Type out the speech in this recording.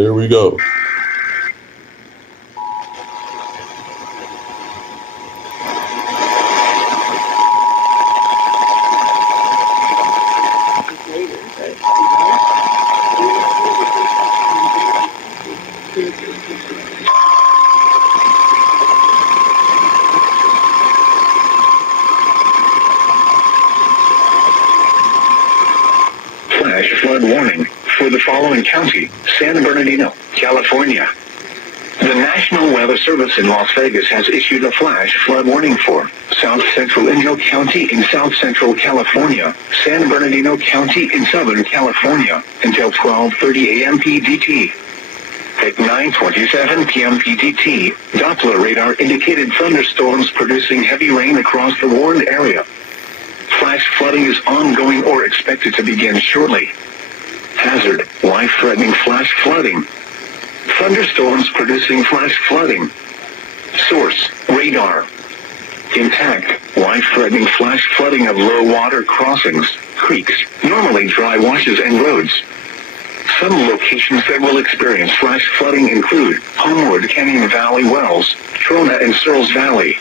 there we go. Flash flood warning for the following county: San Bernardino, California. The National Weather Service in Las Vegas has issued a flash flood warning for South Central Inyo County in South Central California, San Bernardino County in Southern California, until 12:30 a.m. PDT. At 9:27 p.m. PDT, Doppler radar indicated thunderstorms producing heavy rain across the warned area. Flash flooding is ongoing or expected to begin shortly. Hazard: life-threatening flash flooding. Thunderstorms producing flash flooding. Source: radar. Intact, life-threatening flash flooding of low-water crossings, creeks, normally dry washes and roads. Some locations that will experience flash flooding include Homewood Canyon Valley Wells, Trona and Searles Valley.